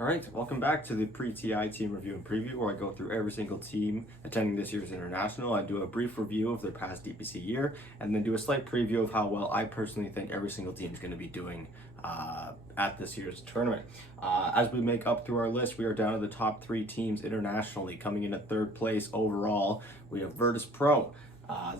All right, welcome back to the pre-TI team review and preview, where I go through every single team attending this year's International. I do a brief review of their past DPC year, and then do a slight preview of how well I personally think every single team is going to be doing at this year's tournament. As we make up through our list, we are down to the top three teams internationally. Coming in at third place overall, we have Virtus.Pro.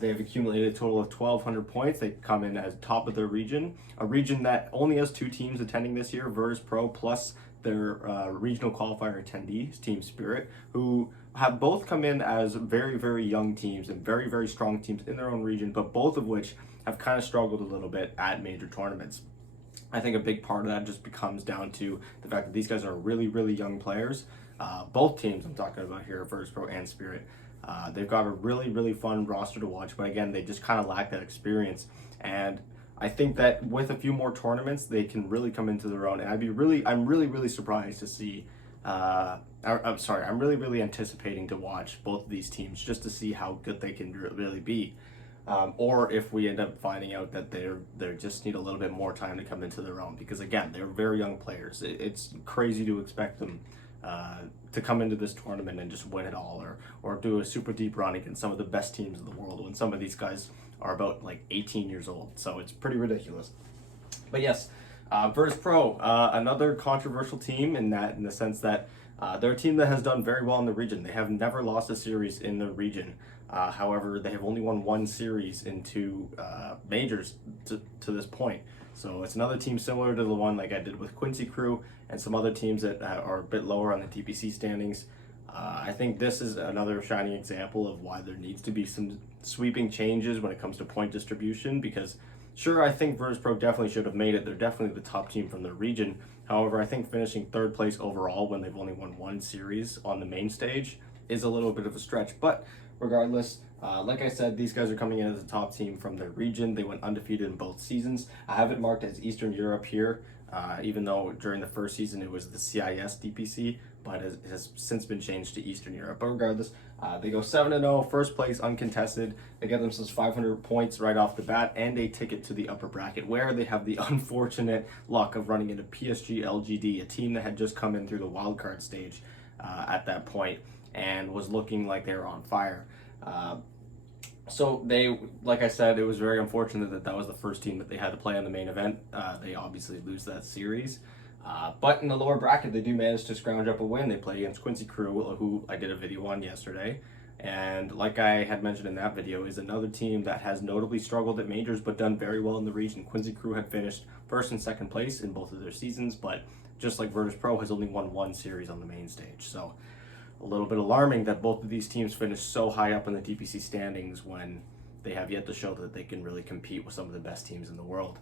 They have accumulated a total of 1,200 points. They come in as top of their region, a region that only has two teams attending this year, Virtus.Pro plus their regional qualifier attendees, Team Spirit, who have both come in as very, very young teams and very, very strong teams in their own region, but both of which have kind of struggled a little bit at major tournaments. I think a big part of that just comes down to the fact that these guys are really, really young players. Both teams I'm talking about here, Virtus.Pro and Spirit, they've got a really, really fun roster to watch, but again, they just kind of lack that experience. And I think that with a few more tournaments, they can really come into their own. And I'm really surprised to see. I'm really anticipating to watch both of these teams just to see how good they can really be. Or if we end up finding out that they just need a little bit more time to come into their own, because again, they're very young players. It's crazy to expect them to come into this tournament and just win it all, or do a super deep run against some of the best teams in the world when some of these guys are about like 18 years old. So it's pretty ridiculous. But yes, Virtus.Pro, another controversial team in the sense that they're a team that has done very well in the region. They have never lost a series in the region. However, they have only won one series in two majors to this point. So it's another team similar to the one like I did with Quincy Crew and some other teams that are a bit lower on the DPC standings. I think this is another shining example of why there needs to be some sweeping changes when it comes to point distribution, because sure, I think Virtus.Pro definitely should have made it. They're definitely the top team from their region. However, I think finishing third place overall when they've only won one series on the main stage is a little bit of a stretch. But regardless, like I said, these guys are coming in as a top team from their region. They went undefeated in both seasons. I have it marked as Eastern Europe here, even though during the first season it was the CIS DPC, but it has since been changed to Eastern Europe. But regardless, they go 7-0, first place uncontested. They get themselves 500 points right off the bat and a ticket to the upper bracket, where they have the unfortunate luck of running into PSG LGD, a team that had just come in through the wildcard stage at that point and was looking like they were on fire. So they, like I said, it was very unfortunate that was the first team that they had to play on the main event. They obviously lose that series. But in the lower bracket, they do manage to scrounge up a win. They play against Quincy Crew, who I did a video on yesterday. And like I had mentioned in that video, is another team that has notably struggled at majors, but done very well in the region. Quincy Crew had finished first and second place in both of their seasons, but just like Virtus.Pro has only won one series on the main stage. So a little bit alarming that both of these teams finished so high up in the DPC standings when they have yet to show that they can really compete with some of the best teams in the world.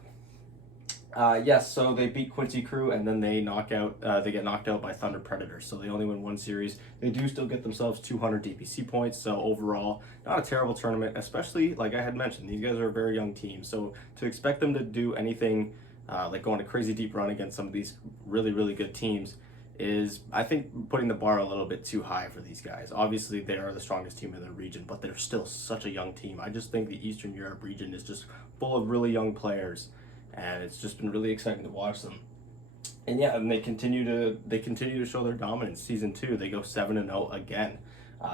Yes, so they beat Quincy Crew, and then they get knocked out by Thunder Predators. So they only win one series. They do still get themselves 200 DPC points. So overall, not a terrible tournament, especially like I had mentioned, these guys are a very young team. So to expect them to do anything like go on a crazy deep run against some of these really, really good teams is, I think, putting the bar a little bit too high for these guys. Obviously, they are the strongest team in their region, but they're still such a young team. I just think the Eastern Europe region is just full of really young players, and it's just been really exciting to watch them. And yeah, and they continue to show their dominance. Season 2, they go 7-0 again.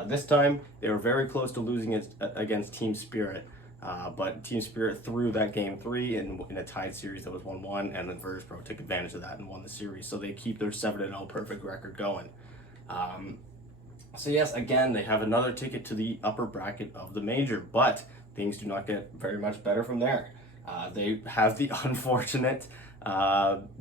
This time, they were very close to losing against Team Spirit. But Team Spirit threw that game 3 in a tied series that was 1-1, and then Virtus.Pro took advantage of that and won the series. So they keep their 7-0 perfect record going. So yes, again, they have another ticket to the upper bracket of the major, but things do not get very much better from there. They have the unfortunate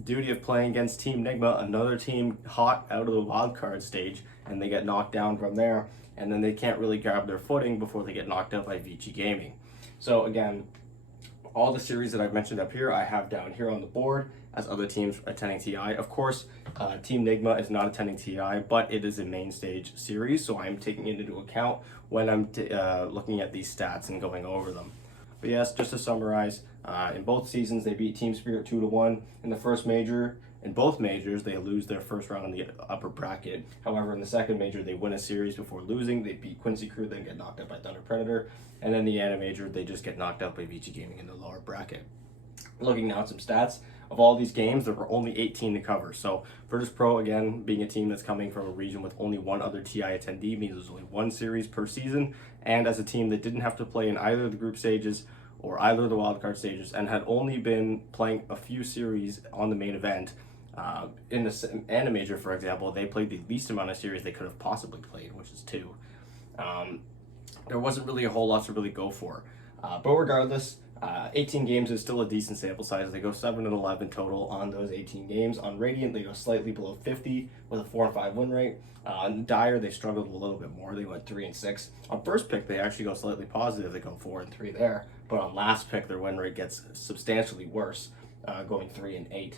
duty of playing against Team Nigma, another team hot out of the wildcard stage, and they get knocked down from there, and then they can't really grab their footing before they get knocked out by Vici Gaming. So again, all the series that I've mentioned up here, I have down here on the board as other teams attending TI. Of course, Team Nigma is not attending TI, but it is a main stage series, so I'm taking it into account when I'm looking at these stats and going over them. But yes, just to summarize, in both seasons, they beat Team Spirit 2-1 in the first major. In both majors, they lose their first round in the upper bracket. However, in the second major, they win a series before losing. They beat Quincy Crew, then get knocked out by Thunder Predator. And then the Ana major, they just get knocked out by Vici Gaming in the lower bracket. Looking now at some stats, of all these games, there were only 18 to cover. So Virtus.Pro, again, being a team that's coming from a region with only one other TI attendee, means there's only one series per season. And as a team that didn't have to play in either of the group stages or either of the wildcard stages, and had only been playing a few series on the main event, in the Major, for example, they played the least amount of series they could have possibly played, which is 2. There wasn't really a whole lot to really go for. But regardless, 18 games is still a decent sample size. They go 7-11 total on those 18 games. On Radiant, they go slightly below 50 with a 4-5 win rate. On Dire, they struggled a little bit more. They went 3-6. On first pick, they actually go slightly positive. They go 4-3 there. But on last pick, their win rate gets substantially worse, going 3-8.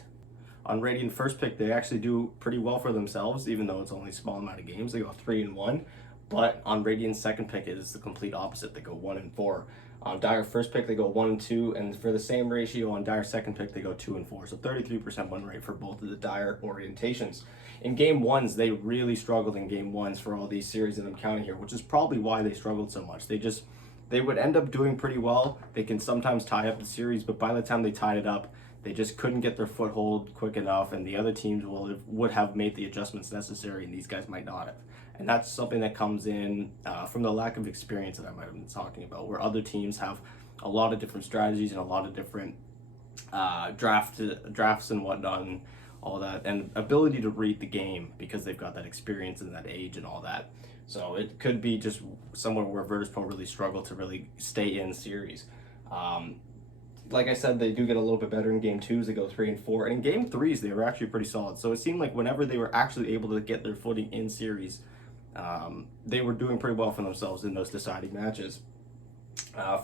On Radiant first pick, they actually do pretty well for themselves, even though it's only a small amount of games. They go 3-1. But on Radiant's second pick, it is the complete opposite. They go 1-4. On Dire first pick, they go 1-2, and for the same ratio on Dire second pick, they go 2-4. So 33% win rate for both of the Dire orientations. In game ones, they really struggled in game ones for all these series that I'm counting here, which is probably why they struggled so much. They would end up doing pretty well. They can sometimes tie up the series, but by the time they tied it up, they just couldn't get their foothold quick enough, and the other teams would have made the adjustments necessary, and these guys might not have. And that's something that comes in from the lack of experience that I might have been talking about, where other teams have a lot of different strategies and a lot of different drafts and whatnot, and all that, and ability to read the game because they've got that experience and that age and all that. So it could be just somewhere where Virtus.Pro really struggle to really stay in series. Like I said, they do get a little bit better in game 2s. They go 3-4, and in game 3s they were actually pretty solid. So it seemed like whenever they were actually able to get their footing in series, they were doing pretty well for themselves in those deciding matches.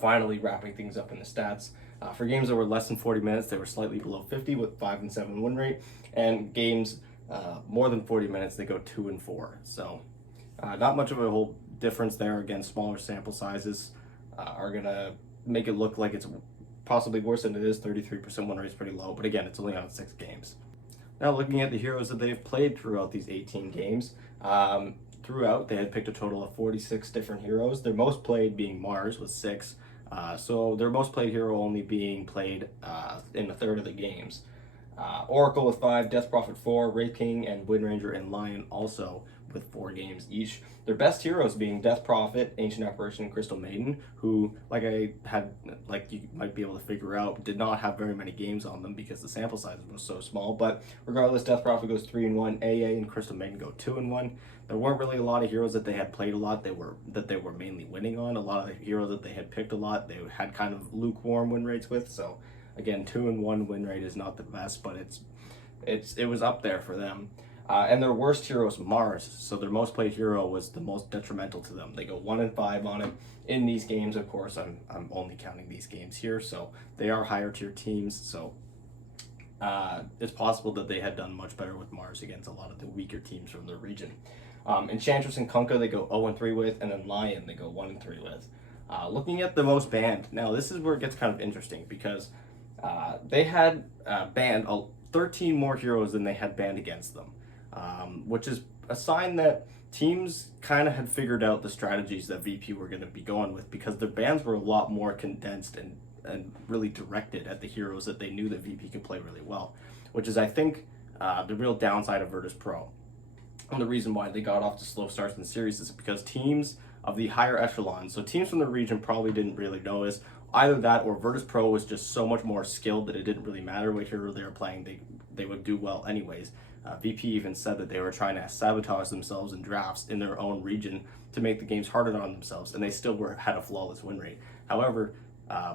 Finally, wrapping things up in the stats. For games that were less than 40 minutes, they were slightly below 50 with 5-7 win rate, and games more than 40 minutes, they go 2-4. So not much of a whole difference there. Again, smaller sample sizes are gonna make it look like it's possibly worse than it is. 33% win rate is pretty low, but again, it's only on 6 games. Now, looking at the heroes that they've played throughout these 18 games, throughout they had picked a total of 46 different heroes. Their most played being Mars with 6, so their most played hero only being played in a third of the games. Oracle with 5, Death Prophet 4, Wraith King, and Wind Ranger and Lion also with 4 games each. Their best heroes being Death Prophet, Ancient Apparition, and Crystal Maiden, who, like you might be able to figure out, did not have very many games on them because the sample size was so small. But regardless, Death Prophet goes 3-1, AA and Crystal Maiden go 2-1. There weren't really a lot of heroes that they had played a lot that they were mainly winning on. A lot of the heroes that they had picked a lot, they had kind of lukewarm win rates with. So again, 2-1 win rate is not the best, but it was up there for them. And their worst hero is Mars, so their most played hero was the most detrimental to them. They go 1-5 on it in these games. Of course, I'm only counting these games here, so they are higher tier teams. So it's possible that they had done much better with Mars against a lot of the weaker teams from their region. Enchantress and Kunkka they go 0-3 with, and then Lion they go 1-3 with. Looking at the most banned, now this is where it gets kind of interesting because they had banned 13 more heroes than they had banned against them. Which is a sign that teams kind of had figured out the strategies that VP were going to be going with, because their bans were a lot more condensed and really directed at the heroes that they knew that VP could play really well, which is, I think, the real downside of Virtus.Pro. And the reason why they got off to slow starts in the series is because teams of the higher echelons, so teams from the region probably didn't really notice either that, or Virtus.Pro was just so much more skilled that it didn't really matter what hero they were playing, they would do well anyways. VP even said that they were trying to sabotage themselves in drafts in their own region to make the games harder on themselves, and they still had a flawless win rate. However,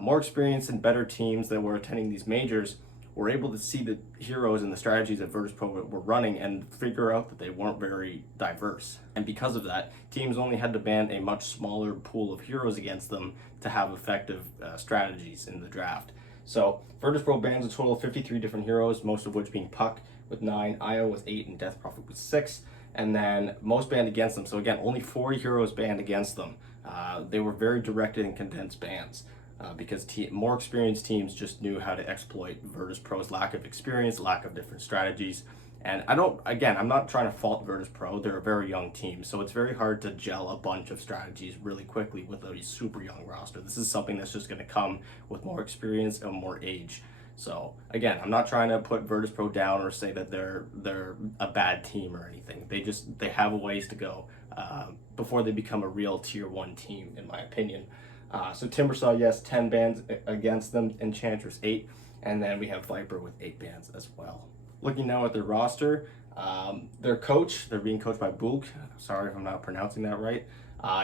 more experienced and better teams that were attending these majors were able to see the heroes and the strategies that Virtus.Pro were running and figure out that they weren't very diverse. And because of that, teams only had to ban a much smaller pool of heroes against them to have effective strategies in the draft. So Virtus.Pro bans a total of 53 different heroes, most of which being Puck with 9, Io with 8, and Death Prophet with 6. And then most banned against them. So again, only 4 heroes banned against them. They were very directed and condensed bans. Because more experienced teams just knew how to exploit Virtus.Pro's lack of experience, lack of different strategies. And I'm not trying to fault Virtus.Pro. They're a very young team, so it's very hard to gel a bunch of strategies really quickly with a super young roster. This is something that's just going to come with more experience and more age. So again, I'm not trying to put Virtus.Pro down or say that they're a bad team or anything. They have a ways to go before they become a real tier 1 team, in my opinion. So Timbersaw, yes, 10 bans against them, Enchantress 8, and then we have Viper with 8 bans as well. Looking now at their roster, their coach, they're being coached by Bulk. Sorry if I'm not pronouncing that right.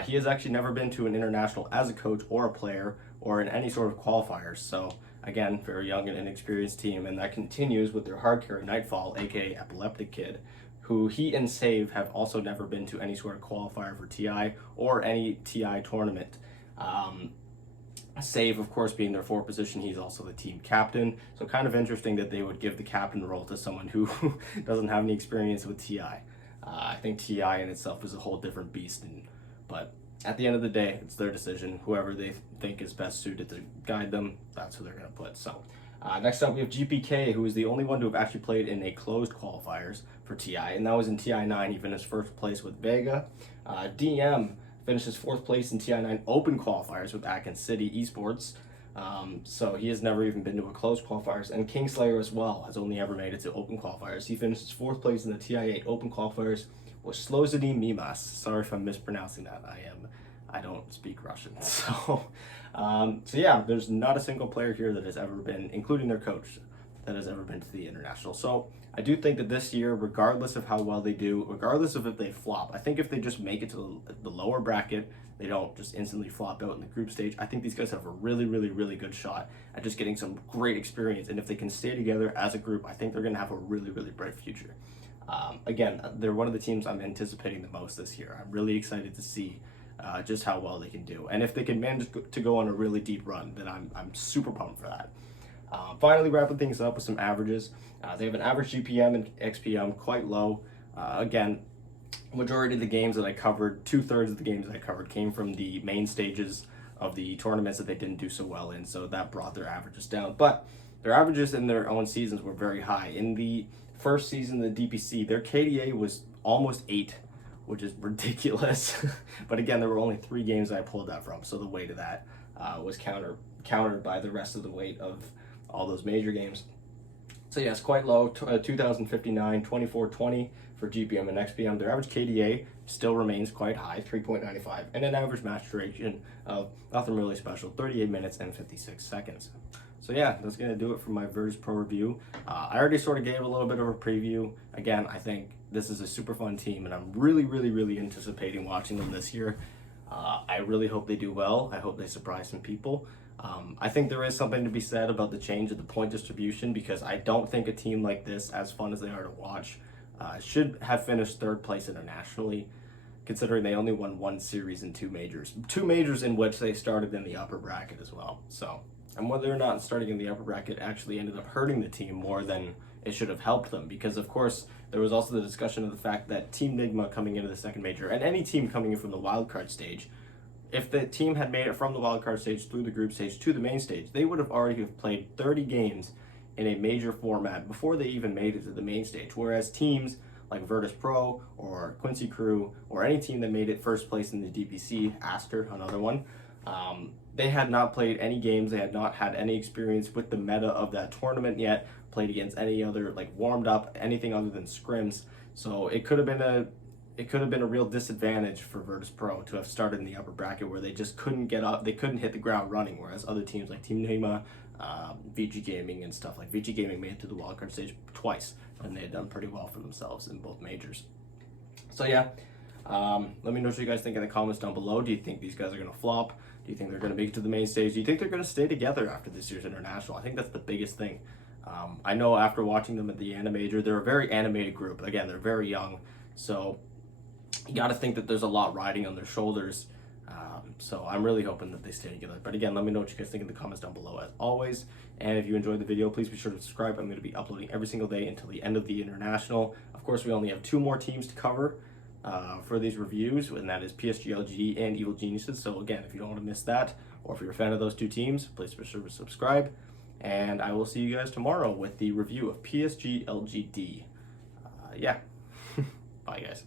He has actually never been to an international as a coach or a player or in any sort of qualifiers. So again, very young and inexperienced team, and that continues with their hard carry Nightfall, aka Epileptic Kid, who he and Save have also never been to any sort of qualifier for TI or any TI tournament. Save, of course, being their 4th position, he's also the team captain. So kind of interesting that they would give the captain role to someone who doesn't have any experience with TI. I think TI in itself is a whole different beast, but at the end of the day, it's their decision. Whoever they think is best suited to guide them, that's who they're going to put. So next up, we have GPK, who is the only one to have actually played in a closed qualifiers for TI, and that was in TI9. He finished 1st place with Vega. DM finishes 4th place in TI9 open qualifiers with Atkins City Esports. So he has never even been to a closed qualifiers. And Kingslayer as well has only ever made it to open qualifiers. He finishes 4th place in the TI8 open qualifiers with Slozady Mimas. Sorry if I'm mispronouncing that. I don't speak Russian. So yeah, there's not a single player here that has ever been, including their coach, that has ever been to the international. So I do think that this year, regardless of how well they do, regardless of if they flop, I think if they just make it to the lower bracket, they don't just instantly flop out in the group stage, I think these guys have a really, really, really good shot at just getting some great experience. And if they can stay together as a group, I think they're going to have a really, really bright future. Again, they're one of the teams I'm anticipating the most this year. I'm really excited to see just how well they can do. And if they can manage to go on a really deep run, then I'm super pumped for that. Finally, wrapping things up with some averages. They have an average GPM and XPM quite low. Again, majority of the games that I covered, 2/3 of the games that I covered came from the main stages of the tournaments that they didn't do so well in, so that brought their averages down. But their averages in their own seasons were very high. In the first season of the DPC, their KDA was almost 8, which is ridiculous. But again, there were only 3 games I pulled that from, so the weight of that was countered by the rest of the weight of all those major games. So yes, quite low, 2,059, 2420 for GPM and XPM. Their average KDA still remains quite high, 3.95, and an average match duration of nothing really special, 38 minutes and 56 seconds. So yeah, that's going to do it for my Virtus.Pro review. I already sort of gave a little bit of a preview. Again, I think this is a super fun team, and I'm really, really, really anticipating watching them this year. I really hope they do well. I hope they surprise some people. I think there is something to be said about the change of the point distribution, because I don't think a team like this, as fun as they are to watch, should have finished 3rd place internationally, considering they only won 1 series in 2 majors. 2 majors in which they started in the upper bracket as well. So, and whether or not starting in the upper bracket actually ended up hurting the team more than it should have helped them, because of course there was also the discussion of the fact that Team Nigma coming into the 2nd major, and any team coming in from the wildcard stage, if the team had made it from the wildcard stage through the group stage to the main stage, they would have already played 30 games in a major format before they even made it to the main stage. Whereas teams like Virtus.Pro or Quincy Crew or any team that made it 1st place in the DPC, Aster, another one, they had not played any games. They had not had any experience with the meta of that tournament yet, played against any other, like warmed up, anything other than scrims. So it could have been a real disadvantage for Virtus.Pro to have started in the upper bracket where they just couldn't get up, they couldn't hit the ground running, whereas other teams like Team Nigma, VG Gaming and stuff like VG Gaming made it to the wildcard stage twice, and they had done pretty well for themselves in both majors. So yeah, let me know what you guys think in the comments down below. Do you think these guys are going to flop? Do you think they're going to make it to the main stage? Do you think they're going to stay together after this year's international? I think that's the biggest thing. I know after watching them at the Animajor, they're a very animated group. Again, they're very young, so you got to think that there's a lot riding on their shoulders. So I'm really hoping that they stay together. But again, let me know what you guys think in the comments down below as always. And if you enjoyed the video, please be sure to subscribe. I'm going to be uploading every single day until the end of the international. Of course, we only have 2 more teams to cover for these reviews, and that is PSG and Evil Geniuses. So again, if you don't want to miss that, or if you're a fan of those 2 teams, please be sure to subscribe. And I will see you guys tomorrow with the review of PSG LGD. Yeah. Bye, guys.